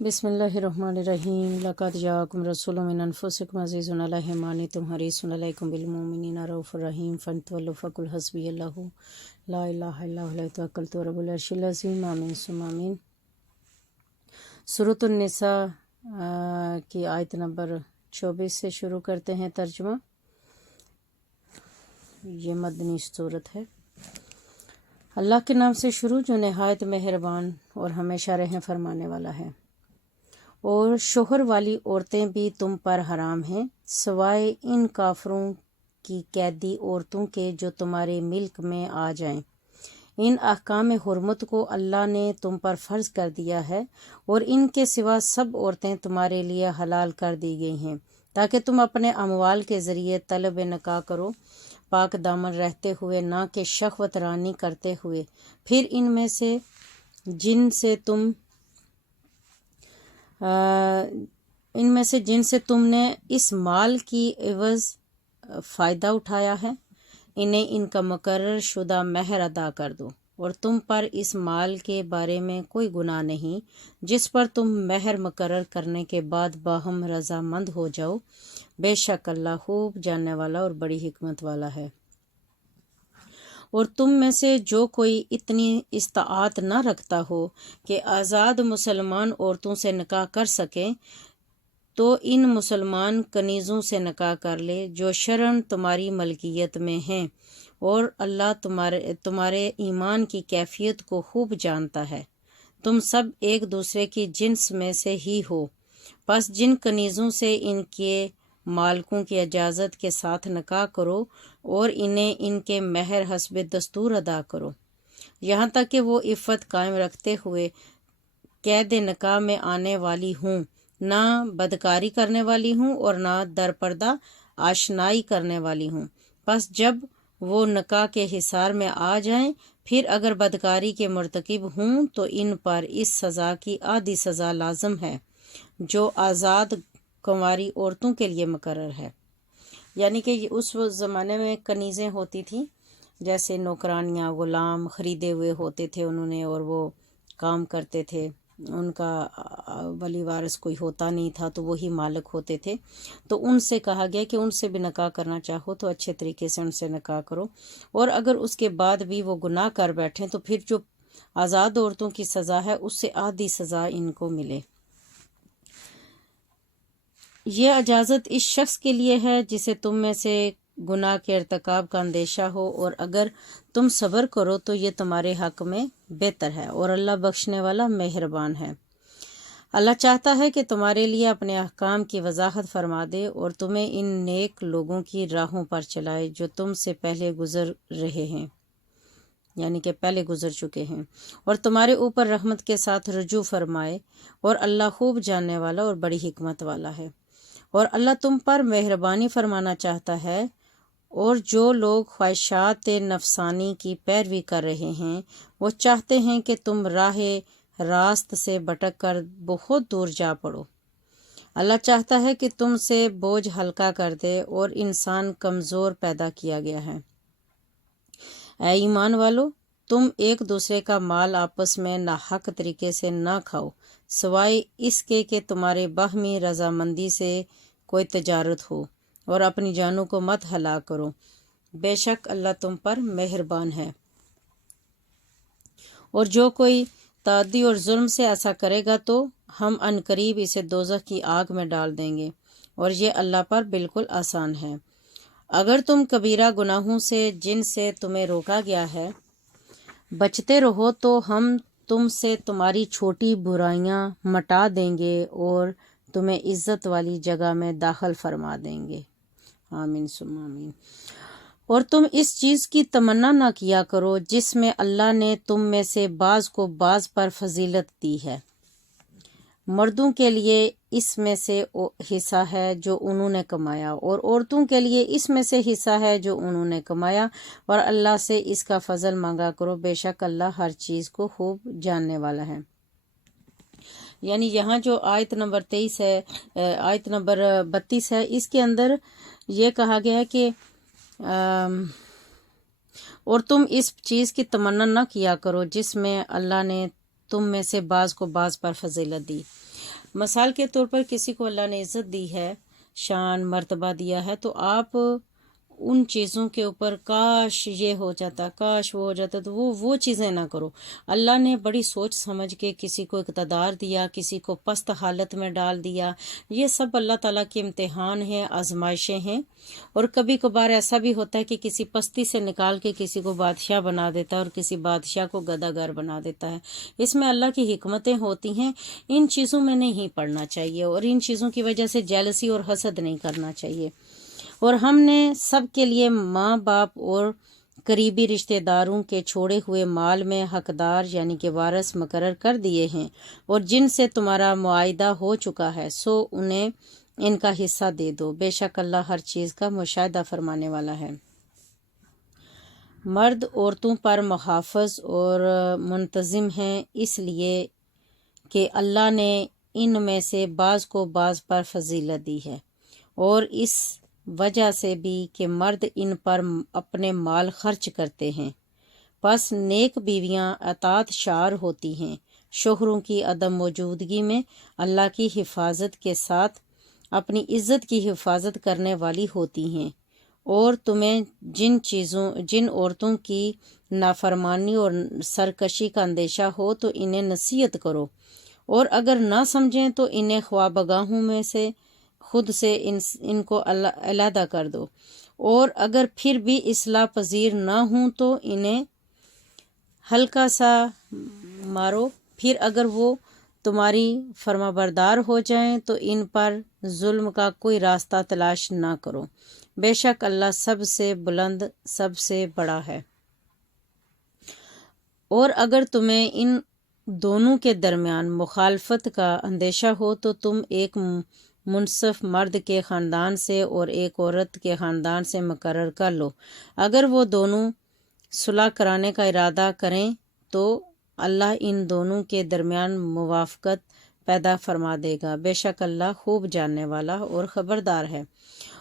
بسم اللہ الرحمن الرحیم لقد جاءکم رسول من انفسکم عزیز علیہ ما عنتم حریص علیکم بالمؤمنین رؤوف رحیم فانتولوا فقل حسبی اللہ لا الہ الا هو علیہ توکلت رب العرش العظیم آمین ثم آمین۔ سورۃ النساء کی آیت نمبر 24 سے شروع کرتے ہیں ترجمہ۔ یہ مدنی صورت ہے۔ اللہ کے نام سے شروع جو نہایت مہربان اور ہمیشہ رحم فرمانے والا ہے۔ اور شوہر والی عورتیں بھی تم پر حرام ہیں سوائے ان کافروں کی قیدی عورتوں کے جو تمہارے ملک میں آ جائیں۔ ان احکام حرمت کو اللہ نے تم پر فرض کر دیا ہے اور ان کے سوا سب عورتیں تمہارے لیے حلال کر دی گئی ہیں تاکہ تم اپنے اموال کے ذریعے طلب نکاح کرو پاک دامن رہتے ہوئے، نہ کہ شہوت رانی کرتے ہوئے۔ پھر ان میں سے جن سے تم نے اس مال کی عوض فائدہ اٹھایا ہے انہیں ان کا مقرر شدہ مہر ادا کر دو، اور تم پر اس مال کے بارے میں کوئی گناہ نہیں جس پر تم مہر مقرر کرنے کے بعد باہم رضامند ہو جاؤ۔ بے شک اللہ خوب جاننے والا اور بڑی حکمت والا ہے۔ اور تم میں سے جو کوئی اتنی استطاعت نہ رکھتا ہو کہ آزاد مسلمان عورتوں سے نکاح کر سکے تو ان مسلمان کنیزوں سے نکاح کر لے جو شرعاً تمہاری ملکیت میں ہیں، اور اللہ تمہارے ایمان کی کیفیت کو خوب جانتا ہے۔ تم سب ایک دوسرے کی جنس میں سے ہی ہو، پس جن کنیزوں سے ان کے مالکوں کی اجازت کے ساتھ نکاح کرو اور انہیں ان کے مہر حسب دستور ادا کرو، یہاں تک کہ وہ عفت قائم رکھتے ہوئے قید نکاح میں آنے والی ہوں، نہ بدکاری کرنے والی ہوں اور نہ درپردہ آشنائی کرنے والی ہوں۔ پس جب وہ نکاح کے حصار میں آ جائیں، پھر اگر بدکاری کے مرتکب ہوں تو ان پر اس سزا کی آدھی سزا لازم ہے جو آزاد کنواری عورتوں کے لیے مقرر ہے۔ یعنی کہ اس زمانے میں کنیزیں ہوتی تھیں، جیسے نوکرانیاں، غلام خریدے ہوئے ہوتے تھے انہوں نے، اور وہ کام کرتے تھے، ان کا ولی وارث کوئی ہوتا نہیں تھا تو وہی مالک ہوتے تھے۔ تو ان سے کہا گیا کہ ان سے بھی نکاح کرنا چاہو تو اچھے طریقے سے ان سے نکاح کرو، اور اگر اس کے بعد بھی وہ گناہ کر بیٹھیں تو پھر جو آزاد عورتوں کی سزا ہے اس سے آدھی سزا ان کو ملے۔ یہ اجازت اس شخص کے لیے ہے جسے تم میں سے گناہ کے ارتکاب کا اندیشہ ہو، اور اگر تم صبر کرو تو یہ تمہارے حق میں بہتر ہے، اور اللہ بخشنے والا مہربان ہے۔ اللہ چاہتا ہے کہ تمہارے لیے اپنے احکام کی وضاحت فرما دے اور تمہیں ان نیک لوگوں کی راہوں پر چلائے جو تم سے پہلے گزر رہے ہیں، یعنی کہ پہلے گزر چکے ہیں، اور تمہارے اوپر رحمت کے ساتھ رجوع فرمائے، اور اللہ خوب جاننے والا اور بڑی حکمت والا ہے۔ اور اللہ تم پر مہربانی فرمانا چاہتا ہے، اور جو لوگ خواہشات نفسانی کی پیروی کر رہے ہیں وہ چاہتے ہیں کہ تم راہ راست سے بھٹک کر بہت دور جا پڑو۔ اللہ چاہتا ہے کہ تم سے بوجھ ہلکا کر دے، اور انسان کمزور پیدا کیا گیا ہے۔ اے ایمان والو، تم ایک دوسرے کا مال آپس میں ناحق طریقے سے نہ کھاؤ سوائے اس کے کہ تمہارے باہمی رضامندی سے کوئی تجارت ہو، اور اپنی جانوں کو مت ہلاک کرو، بے شک اللہ تم پر مہربان ہے۔ اور جو کوئی تعدی اور ظلم سے ایسا کرے گا تو ہم عنقریب اسے دوزخ کی آگ میں ڈال دیں گے، اور یہ اللہ پر بالکل آسان ہے۔ اگر تم کبیرہ گناہوں سے جن سے تمہیں روکا گیا ہے بچتے رہو تو ہم تم سے تمہاری چھوٹی برائیاں مٹا دیں گے اور تمہیں عزت والی جگہ میں داخل فرما دیں گے۔ آمین ثم آمین۔ اور تم اس چیز کی تمنا نہ کیا کرو جس میں اللہ نے تم میں سے بعض کو بعض پر فضیلت دی ہے۔ مردوں کے لیے اس میں سے حصہ ہے جو انہوں نے کمایا، اور عورتوں کے لیے اس میں سے حصہ ہے جو انہوں نے کمایا، اور اللہ سے اس کا فضل مانگا کرو، بے شک اللہ ہر چیز کو خوب جاننے والا ہے۔ یعنی یہاں جو آیت نمبر 23 ہے، آیت نمبر 32 ہے، اس کے اندر یہ کہا گیا ہے کہ اور تم اس چیز کی تمنا نہ کیا کرو جس میں اللہ نے تم میں سے بعض کو بعض پر فضیلت دی۔ مثال کے طور پر کسی کو اللہ نے عزت دی ہے، شان مرتبہ دیا ہے، تو آپ ان چیزوں کے اوپر کاش یہ ہو جاتا، کاش وہ ہو جاتا، تو وہ چیزیں نہ کرو۔ اللہ نے بڑی سوچ سمجھ کے کسی کو اقتدار دیا، کسی کو پست حالت میں ڈال دیا، یہ سب اللہ تعالیٰ کے امتحان ہیں، آزمائشیں ہیں۔ اور کبھی کبھار ایسا بھی ہوتا ہے کہ کسی پستی سے نکال کے کسی کو بادشاہ بنا دیتا ہے اور کسی بادشاہ کو گداگر بنا دیتا ہے۔ اس میں اللہ کی حکمتیں ہوتی ہیں، ان چیزوں میں نہیں پڑنا چاہیے اور ان چیزوں کی وجہ سے جیلسی اور حسد نہیں کرنا چاہیے۔ اور ہم نے سب کے لیے ماں باپ اور قریبی رشتہ داروں کے چھوڑے ہوئے مال میں حقدار یعنی کہ وارث مقرر کر دیے ہیں، اور جن سے تمہارا معاہدہ ہو چکا ہے سو انہیں ان کا حصہ دے دو، بے شک اللہ ہر چیز کا مشاہدہ فرمانے والا ہے۔ مرد عورتوں پر محافظ اور منتظم ہیں، اس لیے کہ اللہ نے ان میں سے بعض کو بعض پر فضیلت دی ہے، اور اس وجہ سے بھی کہ مرد ان پر اپنے مال خرچ کرتے ہیں۔ پس نیک بیویاں اطاعت شعار ہوتی ہیں، شوہروں کی عدم موجودگی میں اللہ کی حفاظت کے ساتھ اپنی عزت کی حفاظت کرنے والی ہوتی ہیں، اور تمہیں جن عورتوں کی نافرمانی اور سرکشی کا اندیشہ ہو تو انہیں نصیحت کرو، اور اگر نہ سمجھیں تو انہیں خوابگاہوں میں سے خود سے ان کو علیحدہ کر دو، اور اگر پھر بھی اصلاح پذیر نہ ہوں تو انہیں ہلکا سا مارو، پھر اگر وہ تمہاری فرمانبردار ہو جائیں تو ان پر ظلم کا کوئی راستہ تلاش نہ کرو، بے شک اللہ سب سے بلند سب سے بڑا ہے۔ اور اگر تمہیں ان دونوں کے درمیان مخالفت کا اندیشہ ہو تو تم ایک منصف مرد کے خاندان سے اور ایک عورت کے خاندان سے مقرر کر لو، اگر وہ دونوں صلح کرانے کا ارادہ کریں تو اللہ ان دونوں کے درمیان موافقت پیدا فرما دے گا، بے شک اللہ خوب جاننے والا اور خبردار ہے۔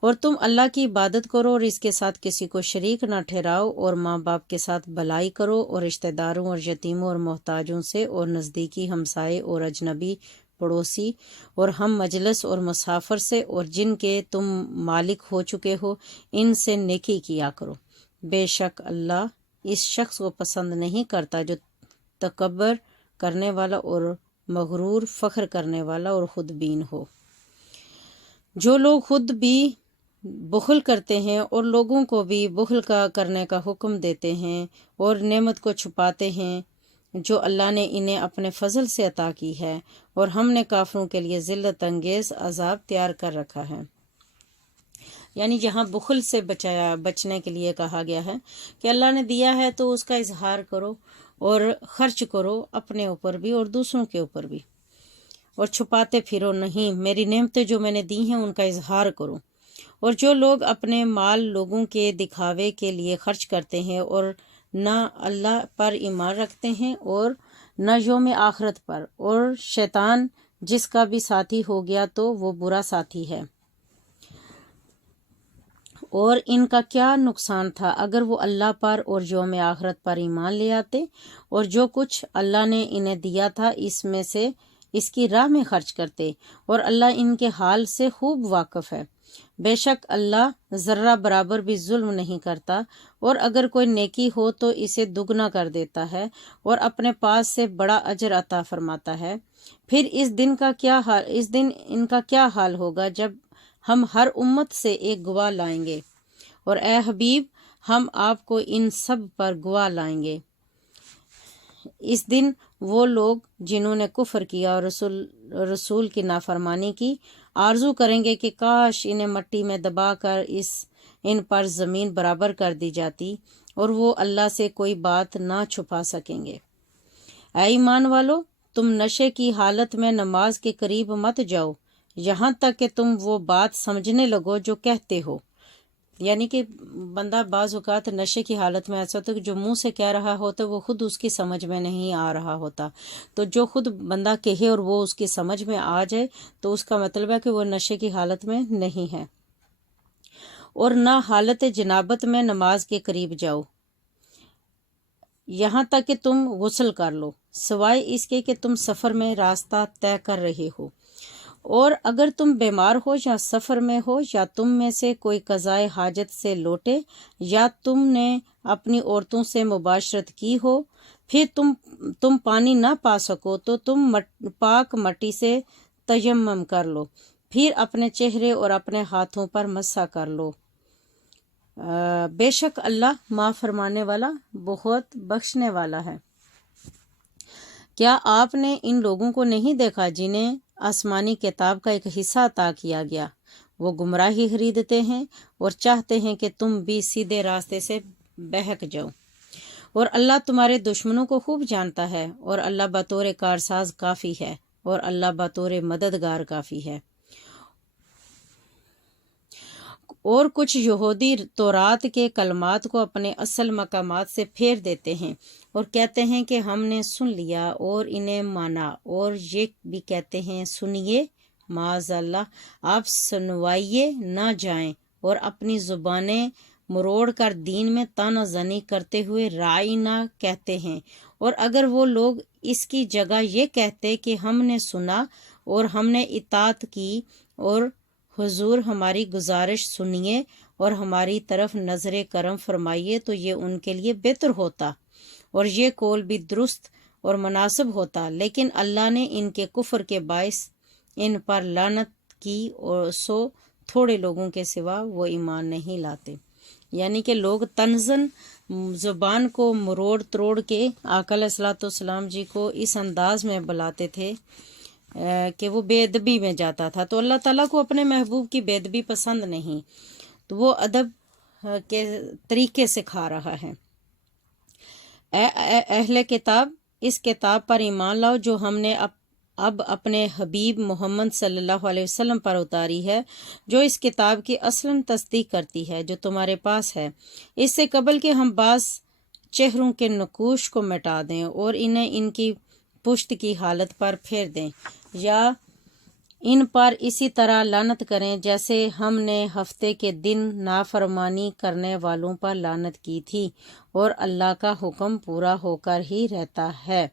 اور تم اللہ کی عبادت کرو اور اس کے ساتھ کسی کو شریک نہ ٹھہراؤ، اور ماں باپ کے ساتھ بھلائی کرو، اور رشتہ داروں اور یتیموں اور محتاجوں سے اور نزدیکی ہمسائے اور اجنبی پڑوسی اور ہم مجلس اور مسافر سے اور جن کے تم مالک ہو چکے ہو ان سے نیکی کیا کرو، بے شک اللہ اس شخص کو پسند نہیں کرتا جو تکبر کرنے والا اور مغرور فخر کرنے والا اور خود بین ہو۔ جو لوگ خود بھی بخل کرتے ہیں اور لوگوں کو بھی بخل کرنے کا حکم دیتے ہیں اور نعمت کو چھپاتے ہیں جو اللہ نے انہیں اپنے فضل سے عطا کی ہے، اور ہم نے کافروں کے لیے ذلت انگیز عذاب تیار کر رکھا ہے۔ یعنی جہاں بخل سے بچنے کے لیے کہا گیا ہے کہ اللہ نے دیا ہے تو اس کا اظہار کرو اور خرچ کرو، اپنے اوپر بھی اور دوسروں کے اوپر بھی، اور چھپاتے پھرو نہیں، میری نعمتیں جو میں نے دی ہیں ان کا اظہار کرو۔ اور جو لوگ اپنے مال لوگوں کے دکھاوے کے لیے خرچ کرتے ہیں اور نہ اللہ پر ایمان رکھتے ہیں اور نہ یوم آخرت پر، اور شیطان جس کا بھی ساتھی ہو گیا تو وہ برا ساتھی ہے، اور ان کا کیا نقصان تھا اگر وہ اللہ پر اور یوم آخرت پر ایمان لے آتے، اور جو کچھ اللہ نے انہیں دیا تھا اس میں سے اس کی راہ میں خرچ کرتے، اور اللہ ان کے حال سے خوب واقف ہے، بے شک اللہ ذرہ برابر بھی ظلم نہیں کرتا، اور اگر کوئی نیکی ہو تو اسے دگنا کر دیتا ہے اور اپنے پاس سے بڑا اجر عطا فرماتا ہے۔ پھر اس دن ان کا کیا حال ہوگا جب ہم ہر امت سے ایک گواہ لائیں گے، اور اے حبیب ہم آپ کو ان سب پر گواہ لائیں گے۔ اس دن وہ لوگ جنہوں نے کفر کیا اور رسول کی نافرمانی کی آرزو کریں گے کہ کاش انہیں مٹی میں دبا کر ان پر زمین برابر کر دی جاتی، اور وہ اللہ سے کوئی بات نہ چھپا سکیں گے۔ اے ایمان والو، تم نشے کی حالت میں نماز کے قریب مت جاؤ یہاں تک کہ تم وہ بات سمجھنے لگو جو کہتے ہو۔ یعنی کہ بندہ بعض اوقات نشے کی حالت میں ایسا ہوتا ہے کہ جو منہ سے کہہ رہا ہوتا ہے وہ خود اس کی سمجھ میں نہیں آ رہا ہوتا، تو جو خود بندہ کہے اور وہ اس کی سمجھ میں آ جائے تو اس کا مطلب ہے کہ وہ نشے کی حالت میں نہیں ہے۔ اور نہ حالت جنابت میں نماز کے قریب جاؤ، یہاں تک کہ تم غسل کر لو، سوائے اس کے کہ تم سفر میں راستہ طے کر رہے ہو، اور اگر تم بیمار ہو یا سفر میں ہو، یا تم میں سے کوئی قضائے حاجت سے لوٹے، یا تم نے اپنی عورتوں سے مباشرت کی ہو، پھر تم پانی نہ پا سکو تو تم پاک مٹی سے تیمم کر لو، پھر اپنے چہرے اور اپنے ہاتھوں پر مسح کر لو۔ بے شک اللہ معاف فرمانے والا، بہت بخشنے والا ہے۔ کیا آپ نے ان لوگوں کو نہیں دیکھا جنہیں آسمانی کتاب کا ایک حصہ عطا کیا گیا؟ وہ گمراہی خریدتے ہیں اور چاہتے ہیں کہ تم بھی سیدھے راستے سے بہک جاؤ، اور اللہ تمہارے دشمنوں کو خوب جانتا ہے، اور اللہ بطور کارساز کافی ہے، اور اللہ بطور مددگار کافی ہے۔ اور کچھ یہودی تورات کے کلمات کو اپنے اصل مقامات سے پھیر دیتے ہیں اور کہتے ہیں کہ ہم نے سن لیا اور انہیں مانا، اور یہ بھی کہتے ہیں سنیے، معاذ اللہ، آپ سنوائیے نہ جائیں، اور اپنی زبانیں مروڑ کر دین میں طعنہ زنی کرتے ہوئے رائنا کہتے ہیں۔ اور اگر وہ لوگ اس کی جگہ یہ کہتے کہ ہم نے سنا اور ہم نے اطاعت کی، اور حضور ہماری گزارش سنیے اور ہماری طرف نظر کرم فرمائیے، تو یہ ان کے لیے بہتر ہوتا اور یہ قول بھی درست اور مناسب ہوتا، لیکن اللہ نے ان کے کفر کے باعث ان پر لعنت کی، اور سو تھوڑے لوگوں کے سوا وہ ایمان نہیں لاتے۔ یعنی کہ لوگ تنزن زبان کو مروڑ تروڑ کے آقا علیہ الصلوۃ والسلام جی کو اس انداز میں بلاتے تھے کہ وہ بے ادبی میں جاتا تھا، تو اللہ تعالیٰ کو اپنے محبوب کی بے ادبی پسند نہیں، تو وہ ادب کے طریقے سکھا رہا ہے۔ اے اہل کتاب، اس کتاب پر ایمان لاؤ جو ہم نے اب اپنے حبیب محمد صلی اللہ علیہ وسلم پر اتاری ہے، جو اس کتاب کی اصلاً تصدیق کرتی ہے جو تمہارے پاس ہے، اس سے قبل کہ ہم بعض چہروں کے نقوش کو مٹا دیں اور انہیں ان کی پشت کی حالت پر پھیر دیں، یا ان پر اسی طرح لعنت کریں جیسے ہم نے ہفتے کے دن نافرمانی کرنے والوں پر لعنت کی تھی، اور اللہ کا حکم پورا ہو کر ہی رہتا ہے۔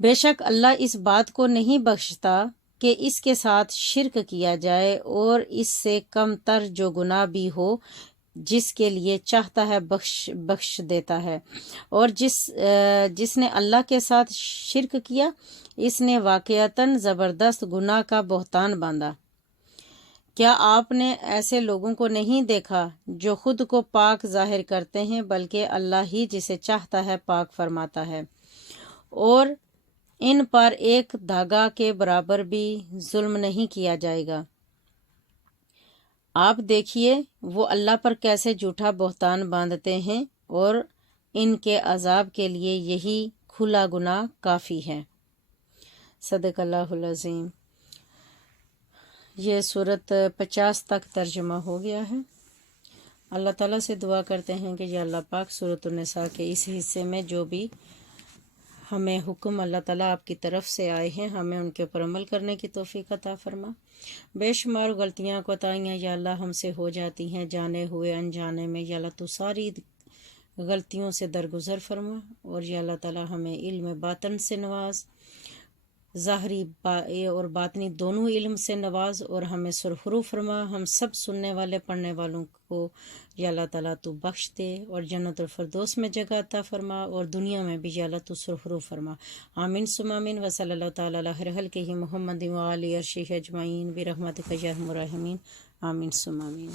بے شک اللہ اس بات کو نہیں بخشتا کہ اس کے ساتھ شرک کیا جائے، اور اس سے کم تر جو گناہ بھی ہو جس کے لیے چاہتا ہے بخش دیتا ہے، اور جس نے اللہ کے ساتھ شرک کیا، اس نے واقعتاً زبردست گناہ کا بہتان باندھا۔ کیا آپ نے ایسے لوگوں کو نہیں دیکھا جو خود کو پاک ظاہر کرتے ہیں، بلکہ اللہ ہی جسے چاہتا ہے پاک فرماتا ہے، اور ان پر ایک دھاگا کے برابر بھی ظلم نہیں کیا جائے گا۔ آپ دیکھیے وہ اللہ پر کیسے جھوٹا بہتان باندھتے ہیں، اور ان کے عذاب کے لیے یہی کھلا گناہ کافی ہے۔ صدق اللہ العظیم۔ یہ سورت 50 تک ترجمہ ہو گیا ہے۔ اللہ تعالیٰ سے دعا کرتے ہیں کہ یا اللہ پاک سورت النساء کے اس حصے میں جو بھی ہمیں حکم اللہ تعالیٰ آپ کی طرف سے آئے ہیں، ہمیں ان کے اوپر عمل کرنے کی توفیق عطا فرما۔ بے شمار غلطیاں کوتاہیاں یا اللہ ہم سے ہو جاتی ہیں، جانے ہوئے انجانے میں، یا اللہ تو ساری غلطیوں سے درگزر فرما، اور یا اللہ تعالیٰ ہمیں علم باطن سے نواز، ظاہری اور باطنی دونوں علم سے نواز، اور ہمیں سرخرو فرما۔ ہم سب سننے والے پڑھنے والوں کو یا اللہ تعالیٰ تو بخش دے، اور جنت الفردوس میں جگہ عطا فرما، اور دنیا میں بھی یا اللہ تو سرخرو فرما۔ آمین ثم آمین۔ وصلی اللہ تعالیٰ علی خیر خلقہ محمد وآلہ عرشہ اجمعین برحمتک یا ارحم الراحمین۔ آمین ثم آمین۔